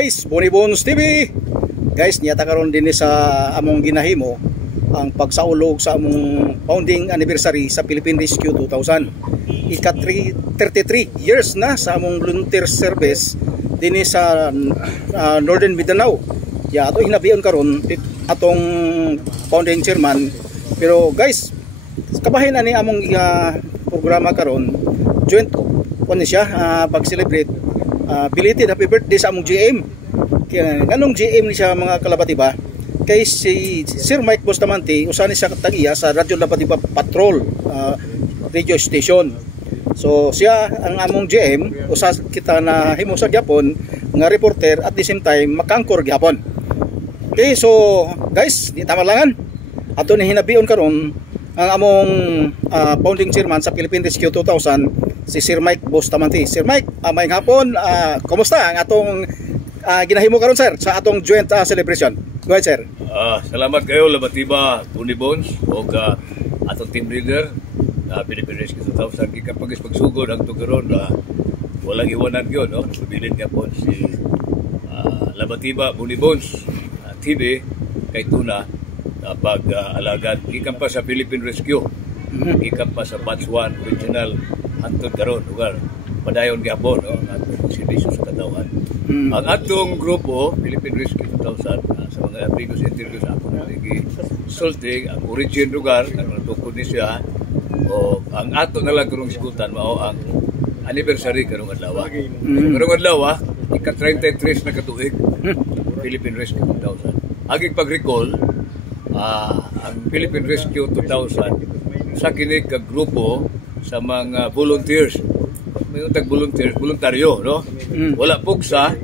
guys, Bonnie Bones TV. Guys, niyata karon din sa among ginahimo ang pagsaulog sa among founding anniversary sa Philippine Rescue 2000. Ika 33 years na sa among volunteer service din sa Northern Mindanao. Ya, ato hinabion karon atong founding chairman. Pero guys, kabahin ani among programa karon, joint kuno siya pag-celebrate belated happy birthday sa among GM. Kaya anong GM ni siya mga kalabatiba? Kay si Sir Mike Bustamante, usa ni siya tagiya sa Radyo Labatiba Patrol radio station. So siya ang among GM, usa kita na himo sa gyapon nga reporter at the same time makangkor gyapon. Okay, so guys, di tama langan. Ato ni hinabion karon ang among founding chairman sa Philippine Rescue 2000, si Sir Mike Bustamante. Sir Mike, may hapon, kumusta ang atong ginahimo karon sir sa atong joint celebration? Go ahead sir. Salamat kayo Labatiba, Bonnie Bones o atong team leader Philippine Rescue 2000. Gikan pagsugod ang tugaron walang iwanan yun, no? Subilin nga po si Labatiba, Bonnie Bones TV kay Tuna pag-alagad. Gikan pa sa Philippine Rescue, gikan pa sa Batch 1 Original hantod karon lugar padayon gyapon, no? Atong servicio sa katawan. Ang atong grupo Philippine Rescue 2000 sa mga previous interviews ako na sulting ang origin lugar ang natukod ni siya o ang ato na lang karong iskutan mao ang anniversary karong adlaw. Karong adlaw ika 33 na katuig Philippine Rescue 2000. Aging pag-recall ang Philippine Rescue 2000 sa kini ka grupo sa mga volunteers. May untag voluntaryo, no? Wala pugsa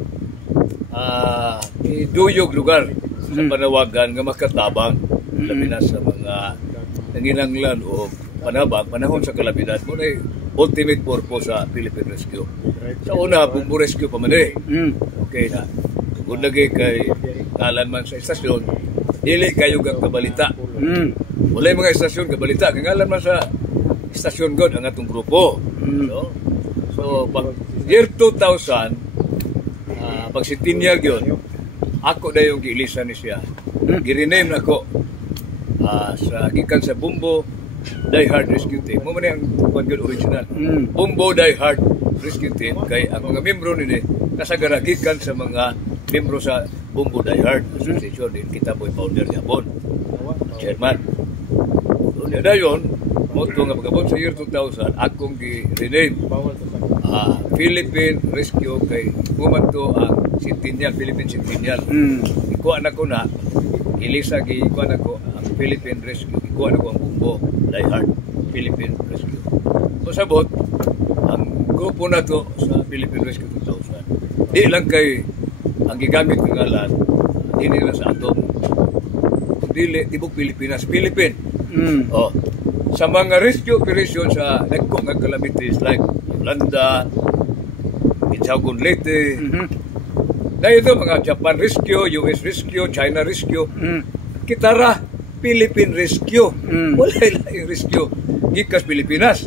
iduyog lugar sa panawagan nga makatabang labi na sa mga nanginanglan o panahon sa kalamidad mo na ultimate purpose sa Philippine Rescue. Sa una, Bumbo Rescue pa man okay na. Kung lagi kay ngalan man sa istasyon, dili kayo ang kabalita. Wala yung mga istasyon kabalita. Kaya ngalan man sa istasyon god ang atong grupo. So pag year 2000, pag centennial yun, ako na yung giilisan ni siya. Girename na ako sa gikan sa Bumbo Die Hard Rescue Team. Mo man ang original. Bumbo Die Hard Rescue Team kay ang mga membro nini kasagaragikan sa mga membro sa Bumbo Die Hard Association din kita boy founder Japon. Chairman. Unya dayon mo nga pagabot sa year 2000 akong gi-rename Philippine Rescue kay gumanto ang Centennial, Philippine Centennial. Ikuha na ko na ilisa ikuha na ko ang Philippine Rescue, ikuha na ko ang Bumbo Die Hard Philippine Rescue. So sabot ang grupo na to sa Philippine Rescue 2000 di lang kay ang gigamit ng ngalan hindi na sa ato dili tibok Pilipinas, Philippine. Sa mga rescue operation sa nagko nga calamities like Yolanda, Itsagon Leyte, na ito mga Japan Rescue, US Rescue, China Rescue, kitara Philippine Rescue. Wala yung rescue gikas Pilipinas.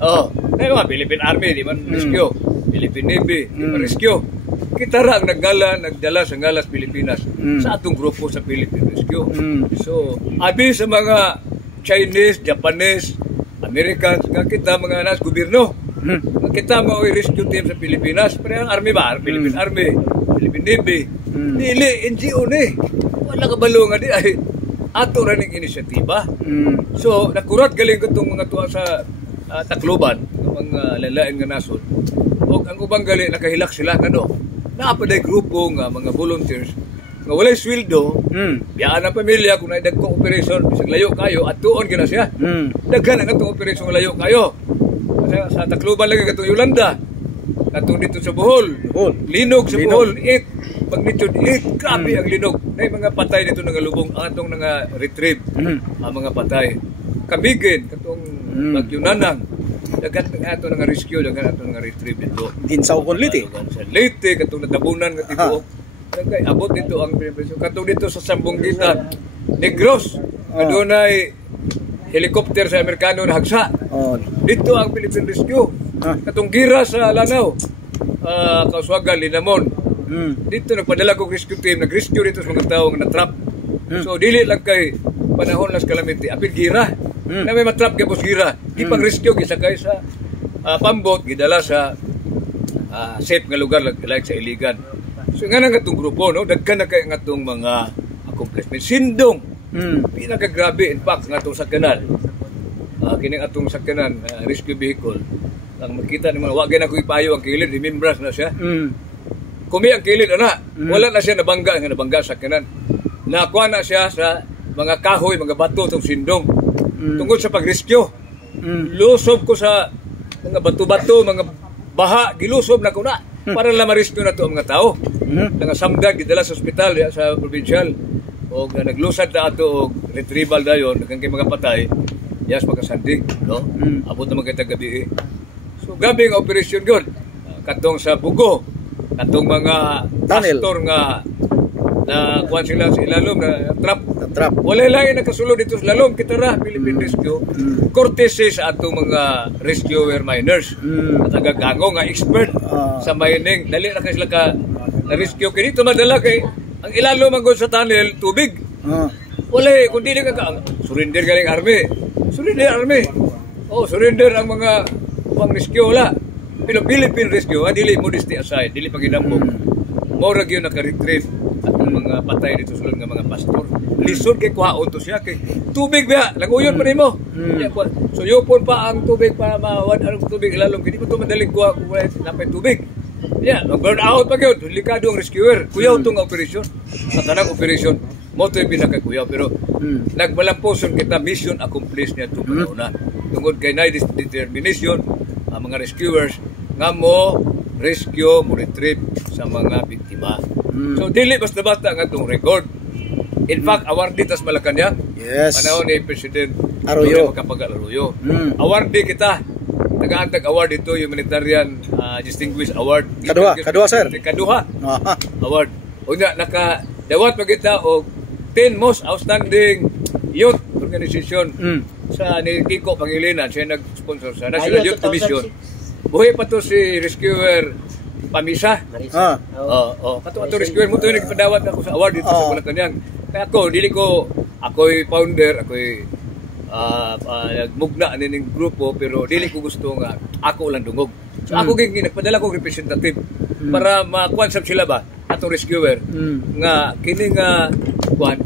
Na mga Philippine Army di man rescue, Philippine Navy di man rescue. Kitara ang nagdala sa ngalas Pilipinas sa atong grupo sa Philippine Rescue. So abi sa mga Chinese, Japanese, Americans, nga kita mga nas gobyerno. Kita mga rescue team sa Pilipinas, pero ang army ba? Philippine Army, Philippine Navy, dili, NGO ni. Wala kabalo nga di ay ato rin ang inisyatiba. So, nakurat galing ko itong mga tuwa sa Tacloban, mga lalain nga nasod. O ang ubang gali, nakahilak sila, ano, naapaday grupo nga mga volunteers, nga walay sweldo, biyaan ang pamilya kung naidagko operation, bisag layo kayo, at tuon ka na siya. Daghan ang itong operation layo kayo. Sa Tacloban lagi katong Yolanda, katong dito sa Bohol, linog sa Bohol, 8, magnitude 8, grabe ang linog. May mga patay dito nga lubong, ang atong nga retrieve, ang mga patay. Kabigin, katong Magyunanang, dagat ng ato nga rescue, dagat ato nga retrieve dito. Ginsaw kon Leyte. Sa Leyte, katong natabunan nga dito. Abot dito ang prepresyon. Katong dito sa Sambongitan, Negros, adunay helicopter sa Amerikano na hagsa. Dito ang Philippine Rescue. Katong gira sa Lanao, Kauswagan, Linamon, Dito nagpadala ko rescue team, nag-rescue dito sa mga tao nga na-trap. So dili lang kay panahon las calamity, apil gira. Na may matrap kay boss gira. Di pang rescue gisakay sa pambot gidala sa safe nga lugar like sa Iligan. So nga nga itong grupo, no? Dagkan na kayo nga itong mga accomplishment. Sindong, pinakagrabe, in fact, nga itong sakyanan. Kining atong sakyanan, rescue vehicle. Ang makita ni mga, wagay na ko ipayo ang kilid, remembras na siya. Kumi ang kilid, wala na siya nabangga sa sakyanan. Nakuha na siya sa mga kahoy, mga bato itong sindong. Tungkol sa pag-rescue. Lusob ko sa mga bato-bato, mga baha, gilusob na ko na. Para lang ma-rescue na ito ang mga tao. Nangasamdag, gidala sa ospital, sa provincial. O naglusad na ito, o retrieval na yun, nagkang mga patay. Yes, magkasandig, no? Abot naman kayo gabi. So, gabi ang operasyon yun. Katong sa Bugo, katong mga pastor nga na kuhan sila sa ilalom na trap. Wala lang yung nakasulod dito sa lalom. Kita ra, Philippine Rescue. Courtesy sa atong mga rescuer miners. At nagagango nga expert sa mining. Dali na kayo sila ka na-rescue. Kaya dito madala kay ang ilalom ang sa tunnel, tubig. Wala kundi na surrender galing army. Surrender army. Surrender ang mga rescue wala. Pero Philippine Rescue, dili modesty aside, dili paginambong. Mora gyud naka-retrieve at mga patay dito sulod nga mga pastor. Lisod kay kuhaon to siya kay tubig ba languyon pa nimo. So yupon pa ang tubig para mawad ang tubig ilalom kini ko to madaling kuha kung wala napay tubig. Mag-burn out pa gyud, delikado ang rescuer. Kuyaw tong operasyon. Sa tanang operasyon mo to pinakakuyaw pero nagmalamposon kita mission accomplished niya tong una. Tungod kay na determination ang mga rescuers nga mo rescue, mo retrieve sa mga biktima. So, dili basta-basta ang atong record. In fact, award dito sa Malacanang. Yes. Panahon ni President Arroyo. Arroyo. Award di kita. Nag-aantag award dito, Humanitarian Distinguished Award. Kaduha, sir. Kaduha. Award. O nga, nakadawat pa kita o 10 most outstanding youth organization sa ni Kiko Pangilinan. Siya nag-sponsor sa National Youth Commission. Buhay pa to si rescuer Pamisa. Kato rescuer mo to nagpadawat ako sa award dito sa Malacanang. Kaya ako'y founder, ako'y nagmugna nining grupo pero dili ko gusto nga ako lang dungog. So ako nagpadala ko representative para makuan sila ba atong rescuer nga kini nga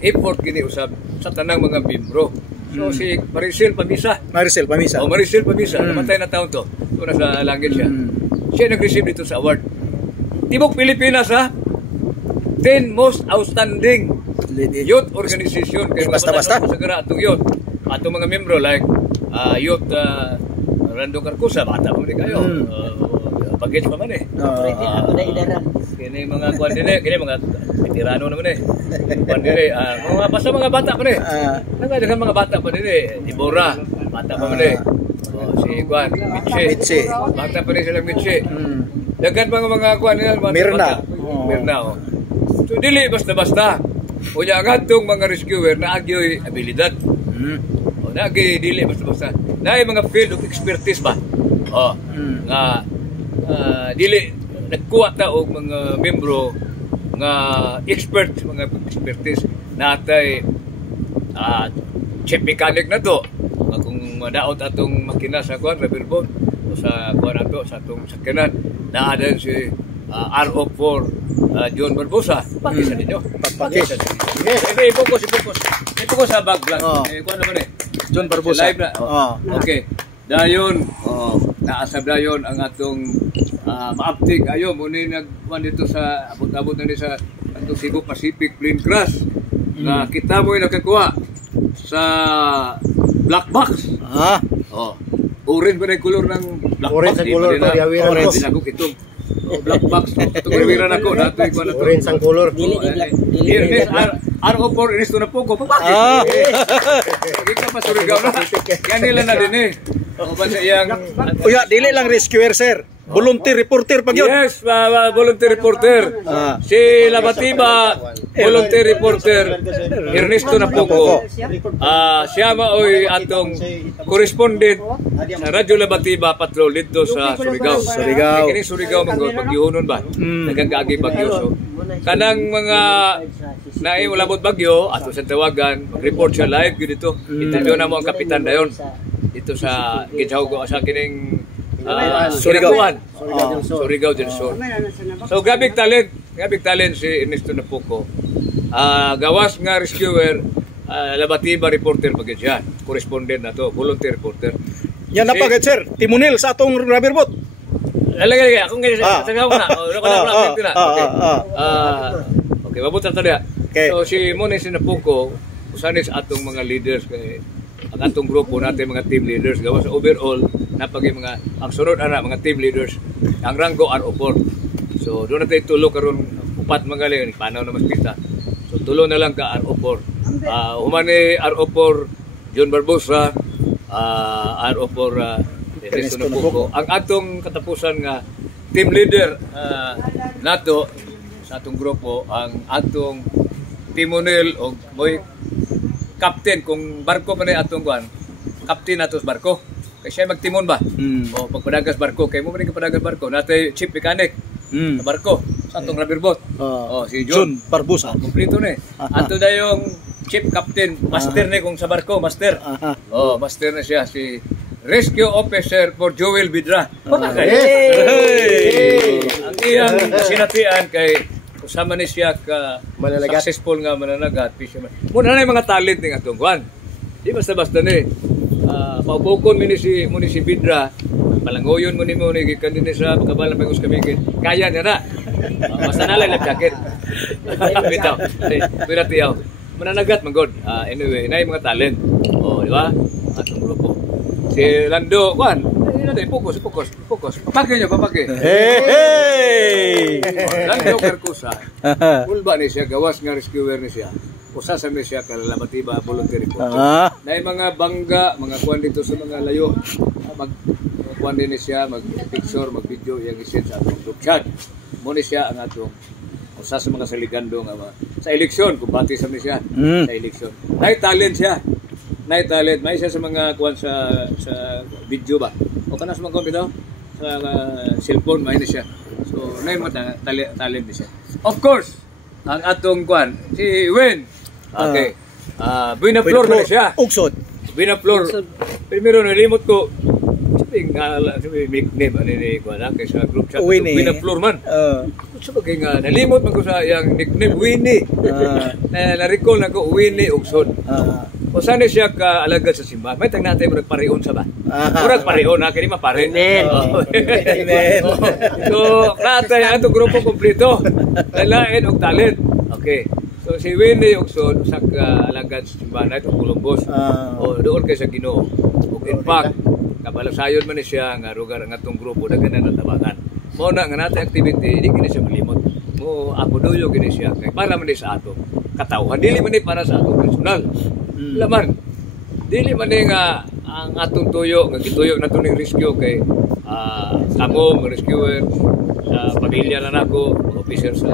effort kini usab sa tanang mga membro. So si Maricel Pamisa. Maricel Pamisa. Namatay na taon to. Ito nasa langit siya. Siya nag-receive dito sa award. Tibok Pilipinas 10 most outstanding youth organization. Kaya basta-basta. Masagara atong youth. Atong mga membro like youth Rando Carcusa. Bata pa man kayo. Bagage pa man Kini mga kuwan din kini mga veterano naman basta mga bata pa nagadagan mga bata pa Ibora, bata pa man si kuwan, Mitche. Bata pa rin sila Mitche. Dagan mga kuwan nila Mirna. So dili basta-basta. Unya ngadtong mga rescuer na agyoy abilidad. Nagi dili basta-basta. Naay mga field of expertise ba? Nga dili nagkuha ta og mga membro nga expert, mga expertise natay chip mechanic na to kung madaot atong makina sa kuan Riverbond o sa kuan ato sa atong sakyanan naa din si RO4 John Barbosa pakisa ninyo i-focus sa bag lang kuan naman John Barbosa live na okay dayon naasab dayon ang atong maaptig ayo muni nagkuan dito sa abot-abot na ni sa atong Cebu Pacific Plane Crash nga kita mo'y nakakuha sa black box. Orange ba na yung color ng black box? Orange ang color pa, yawiran ko. Orange ako itong black box. Itong yawiran ako. Orange ang color. RO4 inis to na po ko. Bakit? Hindi ka pasurigaw na. Yan nila na din Uya, dili lang rescuer, sir. volunteer reporter pag yun. Yes, volunteer reporter. Si Labatiba, volunteer reporter, Ernesto Napoco. Siya maoy atong correspondent sa Radyo Labatiba Patrol dito sa Surigao. Kini Surigao magyihunon ba? Nagagagi bagyo. So, kanang mga naimulabot bagyo, ato sa tawagan, mag-report siya live dito. Interview na mo ang kapitan dayon. Dito sa Gitawgo, sa kining Surigao del Sur. So gabig talent si Ernesto Napoco. Gawas nga rescuer, Labatiba reporter pagid siya. Correspondent na to, volunteer reporter. Yan na pagid sir, timunil sa atong rubber boat. Lalagay akong ganyan sa tagaw na. Okay, mabuta ta dia. So si Mone Napoco, usanis atong mga leaders kay ang atong grupo natin mga team leaders gawas sa overall napagi mga ang sunod ana mga team leaders ang ranggo RO4. So doon natin tulo karon upat magaling panaw na mas kita. So tulo na lang ka RO4. Humani RO4 John Barbosa, RO4 Ernesto Napoco. Ang atong katapusan nga team leader nato sa atong grupo ang atong timonel o boy captain kung barko man ay atong kuan captain nato sa barko kay siya magtimon ba o pagpadagas barko kay mo man padagas barko natay chief mechanic sa barko sa atong rubber boat si John Barbosa kompleto ni ato dayong chief captain master ni kung sa barko master master na siya si rescue officer for Joel Bidra ang iyang sinatian kay usama ni siya ka successful nga mananagat fisherman. Muna na yung mga talent ng atong kuan. Di basta-basta ni. Paubukon mo ni si Bidra. Palangoyon mo ni gikan din sa pagkabalang pagkus kami. Kaya niya na. Basta na lang nagkakit. Bitaw. Pira tiyaw. Mananagat magod. Anyway, na yung mga talent. Di ba? Atong grupo. Si Lando, kuan. Fokus. Papake niyo. Hey! Lando Carcusa. Ulba ni siya, gawas nga rescuer ni siya. Usasa ni siya Labatiba volunteer reporter. Na mga bangga, mga kuan dito sa mga layo. Kuan din ni siya, mag-picture, mag-video, yung isin sa atong group chat. Muna siya ang atong usasa mga saligando nga sa eleksyon, kung bati sa siya sa eleksyon. Talent siya. Talent. May siya sa mga kuan sa video ba? O kana sa mga computer sa cellphone may na siya. So mga talent siya. Of course, ang atong kuan si Wen. Okay. Buena Flor na siya. Ugsod. Buena Flor. Primero nalimot ko nickname ani kuan kay sa group chat. Buena Flor man. So kay nga nalimot man ko sa yang nickname Winnie. Na-recall nako Winnie Ugsod. O saan siya ka-alagad sa simbahan? May tang natin murag pareon sa ba? Murag pareon na, kaya mapare. So, naatay ang itong grupo kompleto. Lalain o talent. Okay. So, si Winnie Ugsod, sa ka-alagad sa simbahan na itong Columbus. Doon kayo sa Ginoo. In fact, kabalasayon man siya nga lugar ang itong grupo na ganyan natabangan. Muna nga natin activity, hindi kini siya malimot. Ako doyo gini siya. Kaya para man sa ato. Katauhan, dili man para sa ato personal. Laman, dili man nga ang atong tuyo, nga gituyo na ito ng rescue kay kamo, mga rescuer, sa pamilya na nako, officer sa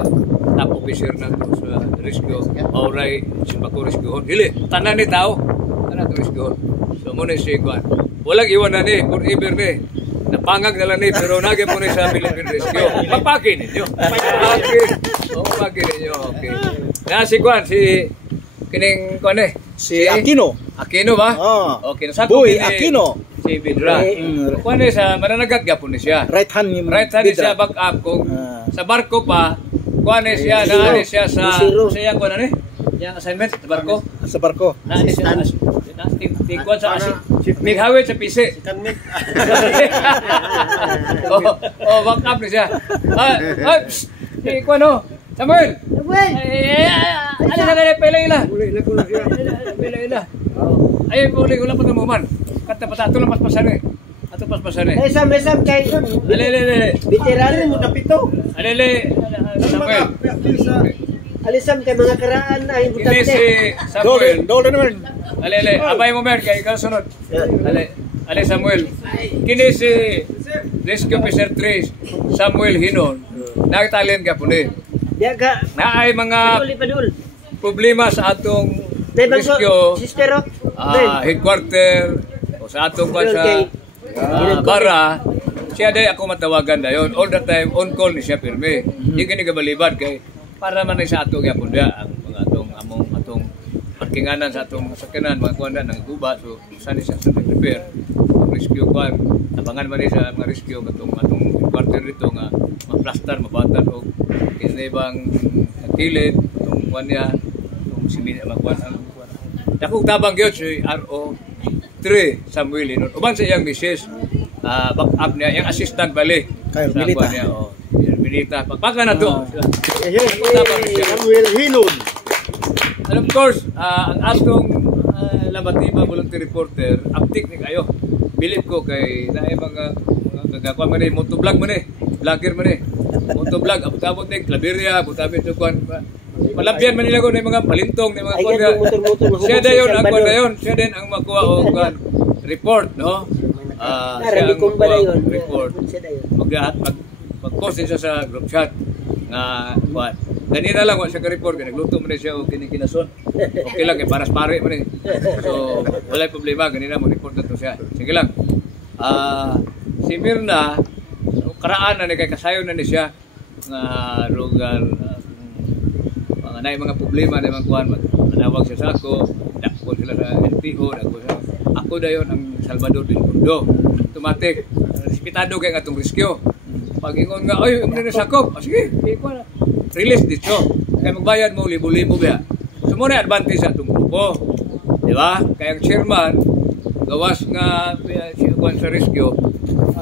top officer na ito sa rescue, auray, simba ko rescuehon. Dili, tanan ni tao, tanan ito rescuehon. So muna si Kwan, walang iwan na ni, forever ni, napangag na lang ni, pero naging muna sa Philippine Rescue. Magpakin ninyo. Magpakin ninyo, okay. Na si Kwan, si kining Kwan Si Aquino. Aquino ba? Okay, nasa Boy Aquino. Si Bidra. Kwan sa mananagat gapon ni siya. Right hand ni siya back up kung sa barko pa. Kwan siya naani siya sa yang kwan ani? Yang assignment sa barko. Sa barko. Naani siya. Tingkwan sa mighawit sa pisi. Back up ni siya. Kwan Samuel! Ano na kaya pala ila? Pila ila. Ay, wala pa tumuman. Kata patato lang paspasan eh. Ato paspasan eh. Esam kay. Ale. Veterano mo kapito. Ale. Samuel. Alisam kay mga karaan na importante. Ini si Samuel. Dole naman. Ale. Abay mo mer kay kasunod. Ale Samuel. Kini si Rescue Officer 3 Samuel Hinon nagtalin ka po ni. Diya ka. Naay mga Padul. problema sa atong Dahil bang rescue sister o? headquarter o sa atong kwan sa bara. Siya day ako matawagan dayon. All the time on call ni siya pirmi. Di kini kabalibad kay para man sa ato gyapon dia ang mga atong parkinganan sa atong sakyanan mga kuan nang guba so sani siya sa repair rescue kuan tabangan man ni sa mga rescue katong atong headquarter dito nga ma-plaster mabatan og kini bang kilid tong kuan niya tong simin magkuan ang dakong tabang gyud si RO 3 Samuel Hinon uban sa iyang misis back up niya yung assistant bali Kayo Milita. Milita pagpaka na to Samuel Hinon. and of course ang atong Labatiba volunteer reporter uptik ni kayo bilib ko kay naay mga kagakuan man ni motovlog man ni vlogger man ni motovlog abot-abot ni Claveria abot-abot kuan malabyan man nila ko ng mga palintong ng mga kuan siya dayon ang kuan dayon siya din ang makuha og kuan report no siya ang report mag-post siya sa group chat nga kuan kanina lang wa siya ka-report nagluto man siya og kinikinason okay lang kay paras pare man so wala problema kanina mo report na to siya sige lang si Mirna karaan na ni kay kasayon na ni siya nga lugar mga naay mga problema na mga kuan manawag siya sa ako dako sila sa LTO ako dayon ang Salvador del Mundo automatic respetado kay atong rescue pag-ingon nga oy umno na sakop sige kuan release dito kay magbayad mo libo-libo ba so mo na advantage sa atong grupo di ba kay ang chairman gawas nga kuan sa rescue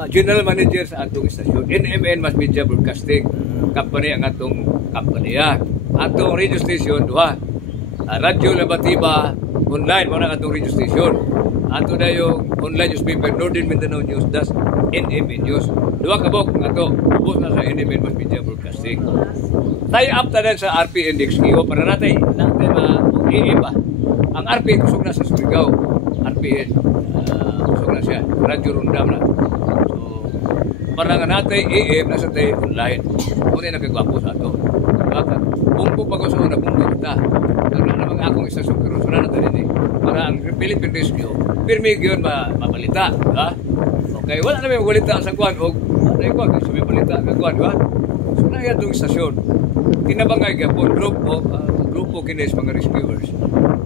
general manager sa atong istasyon NMN Mass Media Broadcasting company ang atong company atong radio station duha Radyo Labatiba online mo na atong radio station ato na yung online newspaper Northern Mindanao News das NMN News duha ka bok ato ubos na sa NMN Mass Media Broadcasting tayo up na sa RP Index kiyo para natin ma-iiba ang RP kusog na sa Surigao RPN kusog na siya radyo rundam na so para nga natin AM nasa tayo online muna nagkagwapo sa ato bakit bumbo pa ko sa una bumbo kita naglang naman akong istasyon pero suna na tayo din para ang Philippine Rescue pirmi yun mabalita ha okay wala na may mabalita sa kuwan o ano yung kuwan kasi may balita sa kuwan ha so na yan itong istasyon kinabangay ka po grupo kinis mga rescuers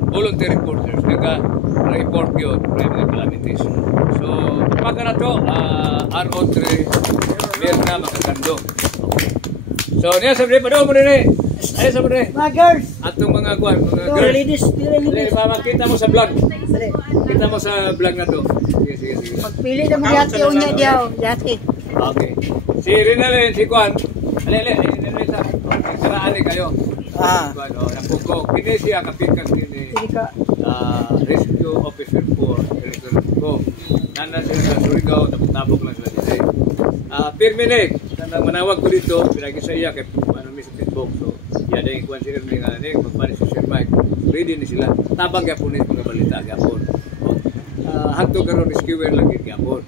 volunteer reporters nagka-report yun private calamities so pagka na to RO3 meron na makakando so niya sabi pa doon mo rin ay sabi rin Mga girls. atong mga kuwan mga Ito, girls ladies. kita mo sa vlog kita mo sa vlog na to sige Pagpili na mo yati unya diyaw, yati. okay si Rinalyn si Kwan alele sa karaan ni kayo Kwan napuko kini siya kapikas kini rescue officer 4 electoral ko nana sila sa Surigao tabok lang sila dito pirminig nang manawag ko dito pinagi sa iya kay ano mi sa Facebook so ya dai kuan si Ernie nga ni magpani si Sir Mike ready ni sila tabang gyapon ni mga balita gyapon hanto karon rescuer lagi gyapon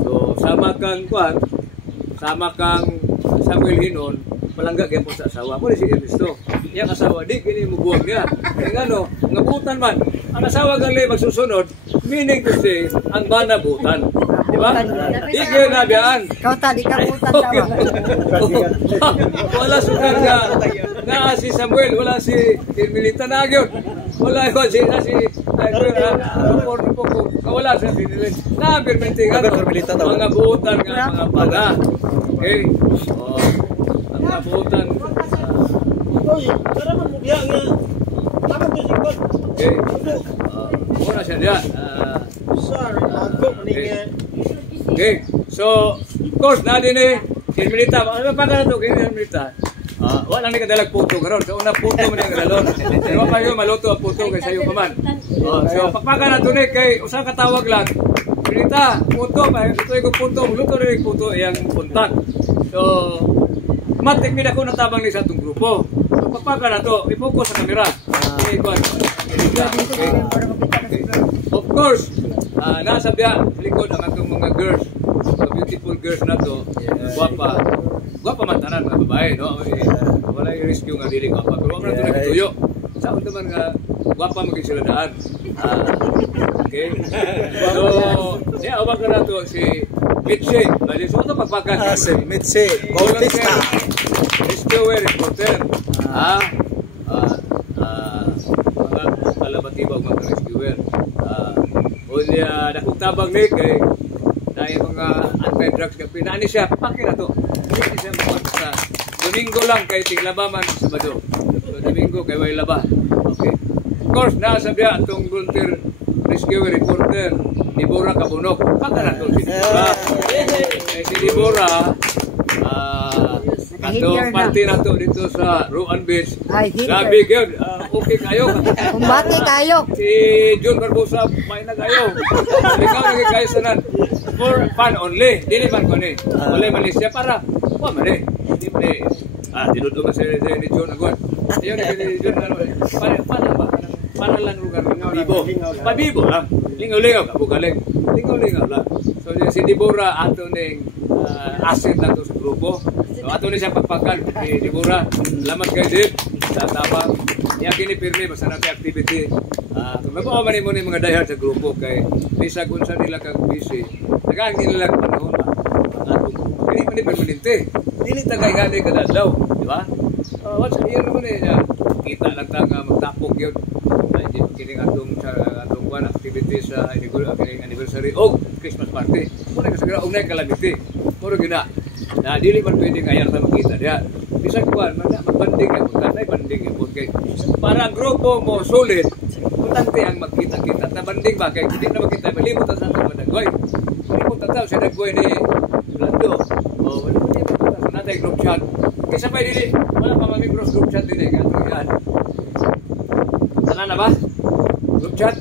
so sama kang Samuel Hinon palangga gyapon sa asawa mo si Ernesto iyang asawa di kini mo buwag niya kay ngano nga butan man ang asawa gali magsusunod meaning to say ang bana butan di ba di gyud na biyaan Kau tadi ka utan daw. wala sugar na si Samuel wala si Milita na gyud wala ko si wala sa Pinilis na permentigan mga buutan nga mga bana okay ang mga buutan okay muna siya diya okay so of course na din si Milita ano pa ka na ito kay Milita wala ni kadalag puto karon so una puto man ang galon pero pa yo maluto ang puto kay sayo pa man so pagpaka na tunay kay usa ka tawag lang Milita puto pa ito ko puto luto rin puto iyang puntak so matik mi ako natabang ni sa atong grupo so pagpaka na to i-focus sa camera of course nasa biya likod ang atong mga girls So, beautiful girls na to, guwapa. Guwapa man tanan mga babae, no? Wala yung rescue nga dili guwapa. Pero wala ito nagtuyo. Saan naman nga, guwapa maging sila daan. Okay? So, awag na to si Mitzi. Bali, so ito pagpakan. Si Mitzi Bautista. Rescuer, reporter. Mga kalabatibag mga rescuer. Dakong tabang ni kay dahil mga anti-drugs ka pinani siya, pakin na to. Hindi siya magpapit sa Domingo lang kay tiglabaman sa Sabado. So, Domingo kay way laba. Okay. Of course, nasa biya itong volunteer rescue reporter Deborah Cabunok. Pakin na to si Deborah. Si Deborah, atong party na to dito sa Ruan Beach. Grabe yun. Okay kayo. Kumbati kayo. Si John Barbosa, may na kayo. Ikaw naging kayo sanan. For fun only. Dili man ko ni. Wala Malaysia para. Wa man eh. Hindi man eh. Dinudo ka ni John agad. Ayun ni John. Para ba? Para lang lugar. Pabibo lang. Lingaw-lingaw ka. Bugaling. Lingaw-lingaw lang. So si Deborah ato ning asset na to sa grupo. So ato ni siya pagpakan ni Deborah. Salamat kay Dave sa tabang. Niya kinipirmi basta natin activity. Kung nagpapamanin mo ni mga dayhan sa grupo kay bisa kung sa nila kang busy. Nagangin nila panahon ba? Hindi pa ni permanente. Dili tagay gani kada adlaw, di ba? Once a year naman eh. Kita lang tanga magtapok yun. Hindi kining atong kuan activity sa anniversary o Christmas party. Muna kasagara og nay calamity. Muro gina. Na dili man pwede nga ayar na makita diya. Bisag kuan man magbanding ang kanay banding yung kay para ang grupo mo solid. Importante ang magkita-kita. Ta banding ba kay hindi na makita malibot sa atong dagway. Malibot ta sa dagway ni Lando. O wala man dito sa natay group chat. Kaysa pa dili wala pa mamibros group chat din eh. Sana na ba? Group chat.